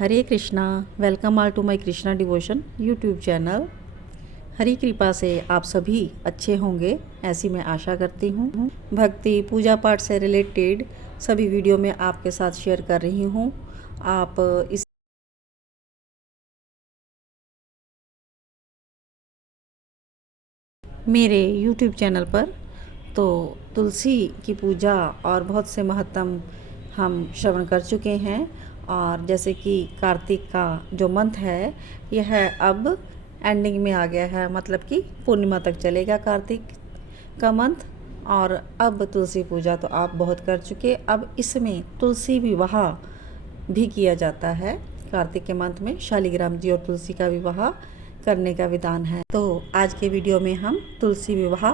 Hare Krishna. Welcome all to my Krishna devotion YouTube channel. Hari कृपा से आप सभी अच्छे होंगे ऐसी मैं आशा करती हूँ। भक्ति पूजा पाठ से रिलेटेड सभी वीडियो में आपके साथ शेयर कर रही हूँ। आप इस मेरे यूट्यूब चैनल पर तो तुलसी की पूजा और बहुत से महत्तम हम श्रवण कर चुके हैं। और जैसे कि कार्तिक का जो मंथ है यह अब एंडिंग में आ गया है, मतलब कि पूर्णिमा तक चलेगा कार्तिक का मंथ। और अब तुलसी पूजा तो आप बहुत कर चुके, अब इसमें तुलसी विवाह भी किया जाता है। कार्तिक के मंथ में शालिग्राम जी और तुलसी का विवाह करने का विधान है। तो आज के वीडियो में हम तुलसी विवाह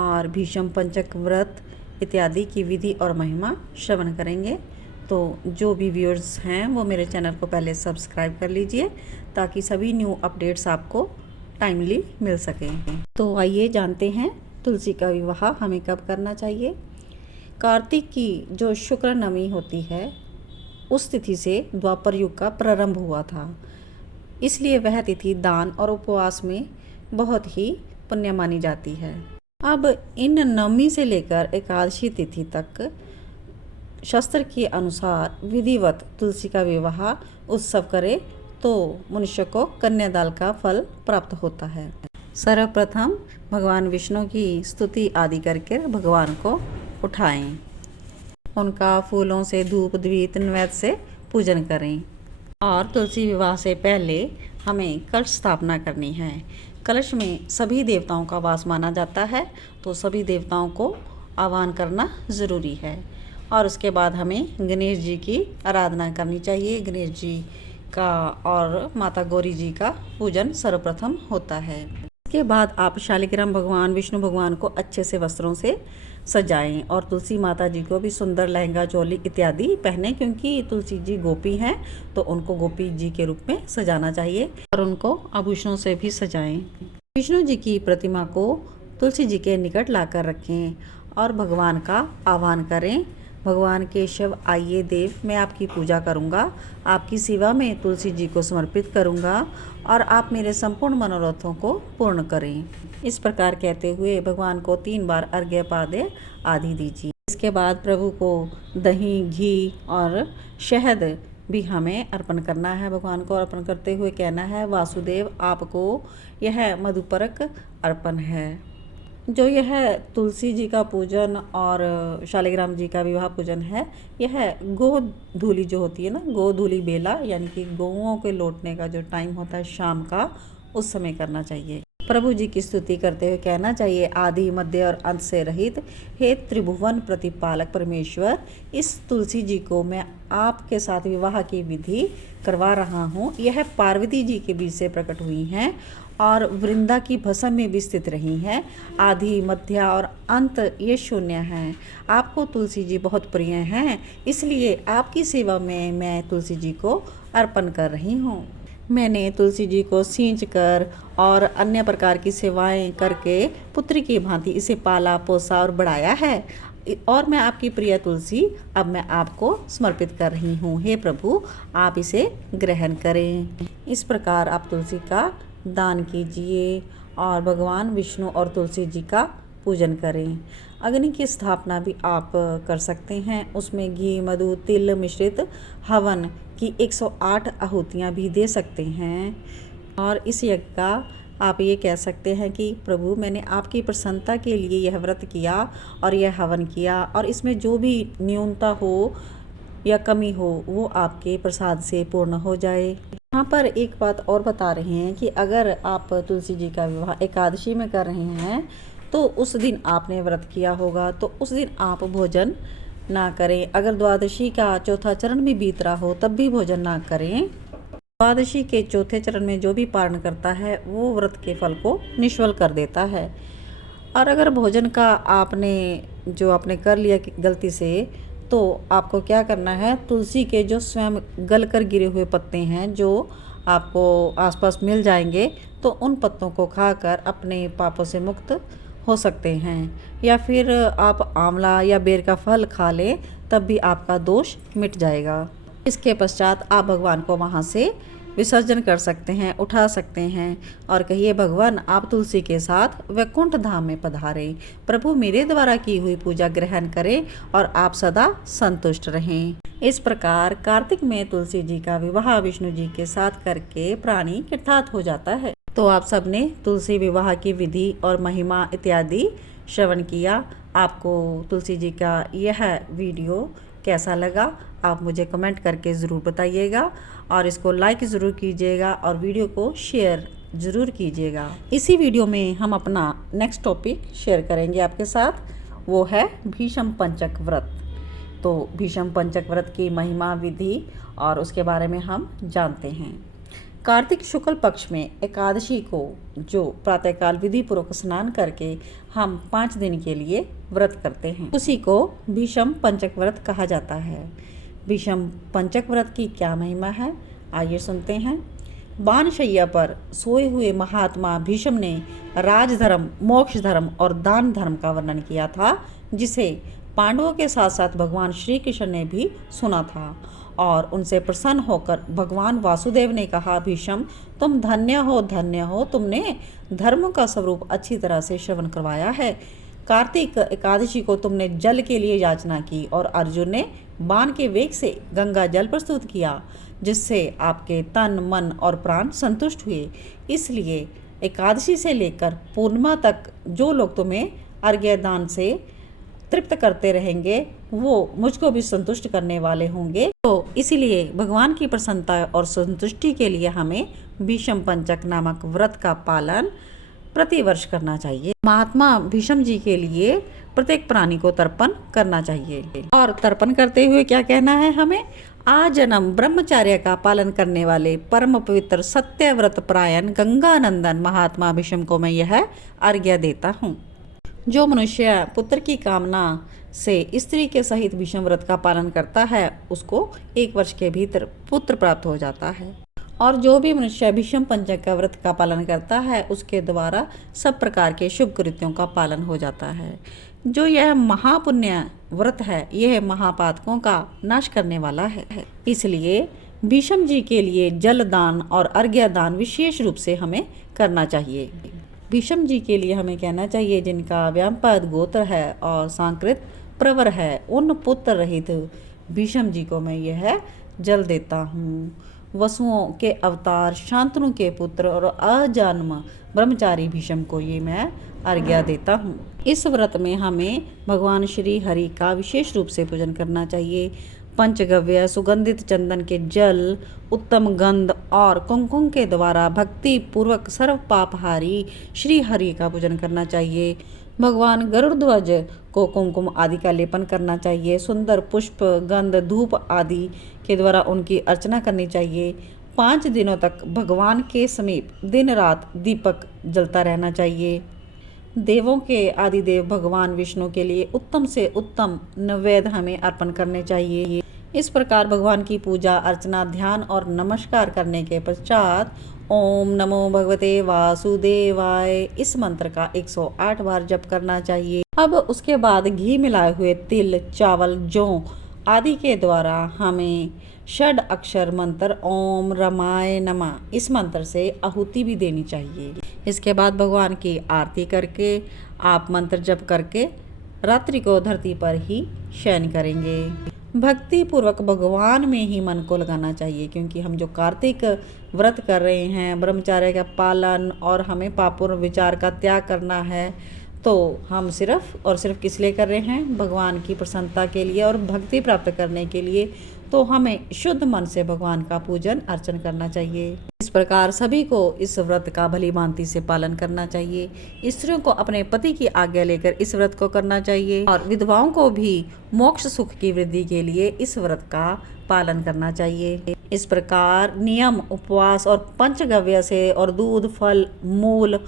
और भीष्म पंचक व्रत इत्यादि की विधि और महिमा श्रवण करेंगे। तो जो भी व्यूअर्स हैं वो मेरे चैनल को पहले सब्सक्राइब कर लीजिए ताकि सभी न्यू अपडेट्स आपको टाइमली मिल सकें। तो आइए जानते हैं तुलसी का विवाह हमें कब करना चाहिए। कार्तिक की जो शुक्र नवमी होती है उस तिथि से द्वापर युग का प्रारंभ हुआ था, इसलिए वह तिथि दान और उपवास में बहुत ही पुण्य मानी जाती है। अब इन नवमी से लेकर एकादशी तिथि तक शास्त्र के अनुसार विधिवत तुलसी का विवाह उत्सव करे तो मनुष्य को कन्यादान का फल प्राप्त होता है। सर्वप्रथम भगवान विष्णु की स्तुति आदि करके भगवान को उठाएं, उनका फूलों से धूप द्वीप नैवेद्य से पूजन करें। और तुलसी विवाह से पहले हमें कलश स्थापना करनी है। कलश में सभी देवताओं का वास माना जाता है, तो सभी देवताओं को आह्वान करना ज़रूरी है। और उसके बाद हमें गणेश जी की आराधना करनी चाहिए। गणेश जी का और माता गौरी जी का पूजन सर्वप्रथम होता है। इसके बाद आप शालिग्राम भगवान विष्णु भगवान को अच्छे से वस्त्रों से सजाएं और तुलसी माता जी को भी सुंदर लहंगा चोली इत्यादि पहने, क्योंकि तुलसी जी गोपी हैं तो उनको गोपी जी के रूप में सजाना चाहिए और उनको आभूषणों से भी सजाएं। विष्णु जी की प्रतिमा को तुलसी जी के निकट लाकर रखें और भगवान का आह्वान करें। भगवान केशव आइए देव, मैं आपकी पूजा करूंगा, आपकी सेवा में तुलसी जी को समर्पित करूंगा और आप मेरे संपूर्ण मनोरथों को पूर्ण करें। इस प्रकार कहते हुए भगवान को 3 बार अर्घ्य पाद्य आदि दीजिए। इसके बाद प्रभु को दही घी और शहद भी हमें अर्पण करना है। भगवान को अर्पण करते हुए कहना है, वासुदेव आपको यह मधुपरक अर्पण है। जो यह तुलसी जी का पूजन और शालिग्राम जी का विवाह पूजन है, यह गोधूली जो होती है ना, गोधूली बेला यानी कि गौओं के लौटने का जो टाइम होता है शाम का, उस समय करना चाहिए। प्रभु जी की स्तुति करते हुए कहना चाहिए, आदि मध्य और अंत से रहित हे त्रिभुवन प्रतिपालक परमेश्वर, इस तुलसी जी को मैं आपके साथ विवाह की विधि करवा रहा हूँ। यह पार्वती जी के बीच से प्रकट हुई हैं और वृंदा की भस्म में भी स्थित रही हैं। आदि मध्य और अंत ये शून्य हैं। आपको तुलसी जी बहुत प्रिय हैं, इसलिए आपकी सेवा में मैं तुलसी जी को अर्पण कर रही हूँ। मैंने तुलसी जी को सींच कर और अन्य प्रकार की सेवाएं करके पुत्र की भांति इसे पाला पोसा और बढ़ाया है, और मैं आपकी प्रिय तुलसी अब मैं आपको समर्पित कर रही हूँ। हे प्रभु, आप इसे ग्रहण करें। इस प्रकार आप तुलसी का दान कीजिए और भगवान विष्णु और तुलसी जी का पूजन करें। अग्नि की स्थापना भी आप कर सकते हैं, उसमें घी मधु तिल मिश्रित हवन की 108 आहुतियाँ भी दे सकते हैं। और इस यज्ञ का आप ये कह सकते हैं कि प्रभु, मैंने आपकी प्रसन्नता के लिए यह व्रत किया और यह हवन किया, और इसमें जो भी न्यूनता हो या कमी हो वो आपके प्रसाद से पूर्ण हो जाए। यहाँ पर एक बात और बता रहे हैं कि अगर आप तुलसी जी का विवाह एकादशी में कर रहे हैं तो उस दिन आपने व्रत किया होगा, तो उस दिन आप भोजन ना करें। अगर द्वादशी का चौथा चरण भी बीत रहा हो तब भी भोजन ना करें। द्वादशी के चौथे चरण में जो भी पारण करता है वो व्रत के फल को निष्फल कर देता है। और अगर भोजन का आपने कर लिया गलती से, तो आपको क्या करना है, तुलसी के जो स्वयं गल कर गिरे हुए पत्ते हैं जो आपको आसपास मिल जाएंगे, तो उन पत्तों को खाकर अपने पापों से मुक्त हो सकते हैं। या फिर आप आंवला या बेर का फल खा लें, तब भी आपका दोष मिट जाएगा। इसके पश्चात आप भगवान को वहाँ से विसर्जन कर सकते हैं, उठा सकते हैं और कहिए, भगवान आप तुलसी के साथ वैकुंठ धाम में पधारें, प्रभु मेरे द्वारा की हुई पूजा ग्रहण करें और आप सदा संतुष्ट रहें। इस प्रकार कार्तिक में तुलसी जी का विवाह विष्णु जी के साथ करके प्राणी कृतार्थ हो जाता है। तो आप सबने तुलसी विवाह की विधि और महिमा इत्यादि श्रवण किया। आपको तुलसी जी का यह वीडियो कैसा लगा आप मुझे कमेंट करके ज़रूर बताइएगा और इसको लाइक ज़रूर कीजिएगा और वीडियो को शेयर ज़रूर कीजिएगा। इसी वीडियो में हम अपना नेक्स्ट टॉपिक शेयर करेंगे आपके साथ, वो है भीष्म पंचक व्रत। तो भीष्म पंचक व्रत की महिमा विधि और उसके बारे में हम जानते हैं। कार्तिक शुक्ल पक्ष में एकादशी को जो प्रातःकाल विधि पूर्वक स्नान करके हम 5 दिन के लिए व्रत करते हैं, उसी को भीष्म पंचक व्रत कहा जाता है। भीष्म पंचक व्रत की क्या महिमा है, आइए सुनते हैं। बाणशैया पर सोए हुए महात्मा भीष्म ने राजधर्म, मोक्ष धर्म और दान धर्म का वर्णन किया था, जिसे पांडवों के साथ साथ भगवान श्री कृष्ण ने भी सुना था और उनसे प्रसन्न होकर भगवान वासुदेव ने कहा, भीष्म तुम धन्य हो, तुमने धर्म का स्वरूप अच्छी तरह से श्रवण करवाया है। कार्तिक एकादशी को तुमने जल के लिए याचना की और अर्जुन ने बाण के वेग से गंगा जल प्रस्तुत किया, जिससे आपके तन मन और प्राण संतुष्ट हुए। इसलिए एकादशी से लेकर पूर्णिमा तक जो लोग तुम्हें अर्घ्य दान से तृप्त करते रहेंगे वो मुझको भी संतुष्ट करने वाले होंगे। तो इसीलिए भगवान की प्रसन्नता और संतुष्टि के लिए हमें भीष्म पंचक नामक व्रत का पालन प्रतिवर्ष करना चाहिए। महात्मा भीष्म जी के लिए प्रत्येक प्राणी को तर्पण करना चाहिए। और तर्पण करते हुए क्या कहना है हमें, आजन्म ब्रह्मचर्य का पालन करने वाले परम पवित्र सत्य व्रत परायण गंगानंदन महात्मा भीष्म को मैं यह अर्घ्य देता हूँ। जो मनुष्य पुत्र की कामना से स्त्री के सहित भीष्म व्रत का पालन करता है, उसको 1 वर्ष के भीतर पुत्र प्राप्त हो जाता है। और जो भी मनुष्य भीष्म पंचक का व्रत का पालन करता है, उसके द्वारा सब प्रकार के शुभ कृत्यों का पालन हो जाता है। जो यह महापुण्य व्रत है, यह महापातकों का नाश करने वाला है। इसलिए भीष्म जी के लिए जल दान और अर्घ्य दान विशेष रूप से हमें करना चाहिए। भीष्म जी के लिए हमें कहना चाहिए, जिनका व्यामपद गोत्र है और सांकृत प्रवर है, उन पुत्र रहित भीष्म जी को मैं यह जल देता हूँ। वसुओं के अवतार शांतनु के पुत्र और अजन्म ब्रह्मचारी भीष्म को ये मैं अर्घ्य देता हूँ। इस व्रत में हमें भगवान श्री हरि का विशेष रूप से पूजन करना चाहिए। पंचगव्य, सुगंधित चंदन के जल, उत्तम गंध और कुमकुम के द्वारा भक्ति पूर्वक सर्व पापहारी श्री हरि का पूजन करना चाहिए। भगवान गरुड़ ध्वज को कुमकुम आदि का लेपन करना चाहिए। सुंदर पुष्प, गंध, धूप आदि के द्वारा उनकी अर्चना करनी चाहिए। 5 दिनों तक भगवान के समीप दिन रात दीपक जलता रहना चाहिए। देवों के आदिदेव भगवान विष्णु के लिए उत्तम से उत्तम नैवेद्य हमें अर्पण करने चाहिए। इस प्रकार भगवान की पूजा अर्चना, ध्यान और नमस्कार करने के पश्चात ओम नमो भगवते वासुदेवाय इस मंत्र का 108 बार जप करना चाहिए। अब उसके बाद घी मिलाए हुए तिल, चावल, जौ आदि के द्वारा हमें षड अक्षर मंत्र ओम रमाय नमः इस मंत्र से आहुति भी देनी चाहिए। इसके बाद भगवान की आरती करके आप मंत्र जप करके रात्रि को धरती पर ही शयन करेंगे। भक्ति पूर्वक भगवान में ही मन को लगाना चाहिए, क्योंकि हम जो कार्तिक व्रत कर रहे हैं, ब्रह्मचर्य का पालन और हमें पापूर्ण विचार का त्याग करना है, तो हम सिर्फ और सिर्फ किस लिए कर रहे हैं, भगवान की प्रसन्नता के लिए और भक्ति प्राप्त करने के लिए। तो हमें शुद्ध मन से भगवान का पूजन अर्चन करना चाहिए। इस प्रकार सभी को इस व्रत का भली भांति से पालन करना चाहिए। स्त्रियों को अपने पति की आज्ञा लेकर इस व्रत को करना चाहिए और विधवाओं को भी मोक्ष सुख की वृद्धि के लिए इस व्रत का पालन करना चाहिए। इस प्रकार नियम, उपवास और पंचगव्य से और दूध, फल, मूल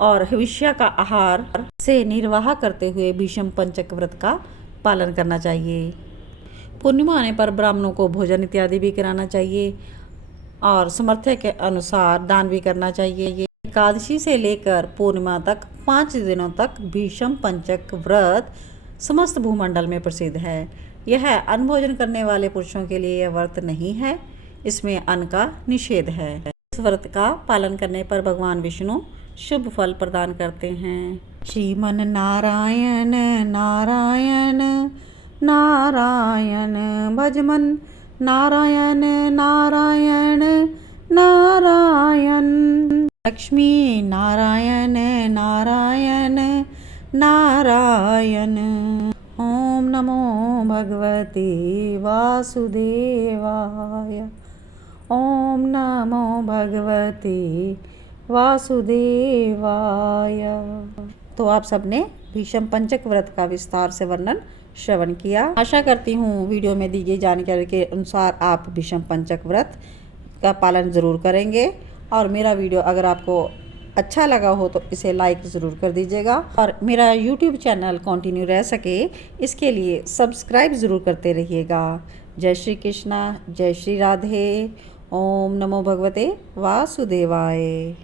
और हविष्य का आहार से निर्वाह करते हुए भीष्म पंचक व्रत का पालन करना चाहिए। पूर्णिमा आने पर ब्राह्मणों को भोजन इत्यादि भी कराना चाहिए और सामर्थ्य के अनुसार दान भी करना चाहिए। एकादशी से लेकर पूर्णिमा तक 5 दिनों तक भीष्म पंचक व्रत समस्त भूमंडल में प्रसिद्ध है। यह अन्न भोजन करने वाले पुरुषों के लिए यह व्रत नहीं है, इसमें अन्न का निषेध है। इस व्रत का पालन करने पर भगवान विष्णु शुभ फल प्रदान करते हैं। श्रीमन नारायण नारायण नारायण भजमन नारायण नारायण नारायण। लक्ष्मी नारायण नारायण नारायण। ओम नमो भगवते वासुदेवाय। ओम नमो भगवते वासुदेवाय। तो आप सबने भीष्म पंचक व्रत का विस्तार से वर्णन श्रवण किया। आशा करती हूँ वीडियो में दी गई जानकारी के अनुसार आप भीष्म पंचक व्रत का पालन ज़रूर करेंगे। और मेरा वीडियो अगर आपको अच्छा लगा हो तो इसे लाइक ज़रूर कर दीजिएगा, और मेरा यूट्यूब चैनल कंटिन्यू रह सके इसके लिए सब्सक्राइब ज़रूर करते रहिएगा। जय श्री कृष्णा, जय श्री राधे। ओम नमो भगवते वासुदेवाय।